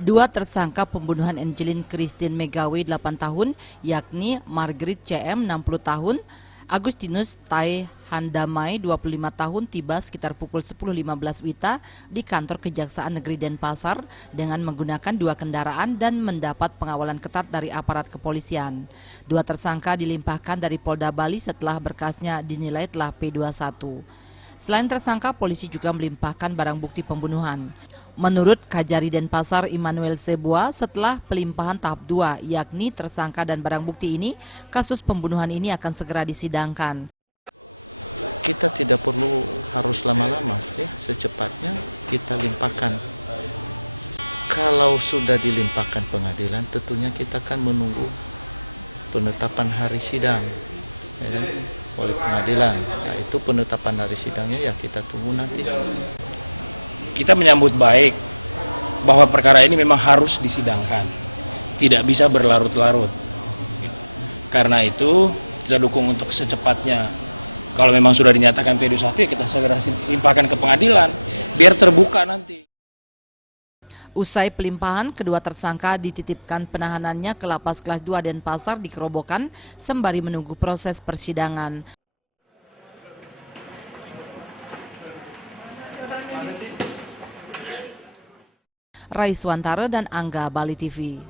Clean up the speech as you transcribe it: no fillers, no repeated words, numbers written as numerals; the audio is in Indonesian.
Dua tersangka pembunuhan Angelin Christine Megawe 8 tahun, yakni Margaret CM 60 tahun, Agustinus Tai Handamai 25 tahun tiba sekitar pukul 10.15 WITA di kantor Kejaksaan Negeri Denpasar dengan menggunakan dua kendaraan dan mendapat pengawalan ketat dari aparat kepolisian. Dua tersangka dilimpahkan dari Polda Bali setelah berkasnya dinilai telah P21. Selain tersangka, polisi juga melimpahkan barang bukti pembunuhan. Menurut Kajari Denpasar Immanuel Sebua, setelah pelimpahan tahap 2, yakni tersangka dan barang bukti ini, kasus pembunuhan ini akan segera disidangkan. Kita tidak perlu harus lama-lama, ya, secepatnya kita limpahkan. Kalau sudah dilimpahkan pengadilan, tentunya kita akan menunggu penetapan hari sidang, ya, oleh pengadilan. Nah, itu penetapan hari sidangnya ya kita tunggu nanti. Kita menyambut baik bahwa perkara ini memang harus disidangkan, tidak bisa berlarut-larut. Karena itu kita dukung untuk secepatnya. Kalau memang sudah dinyatakan P21 ya kita segera limpahkan ke pengadilan biar terbuka nanti. Usai pelimpahan, kedua tersangka dititipkan penahanannya ke Lapas Kelas 2 Denpasar di Kerobokan sembari menunggu proses persidangan. Raiswantara dan Angga, Bali TV.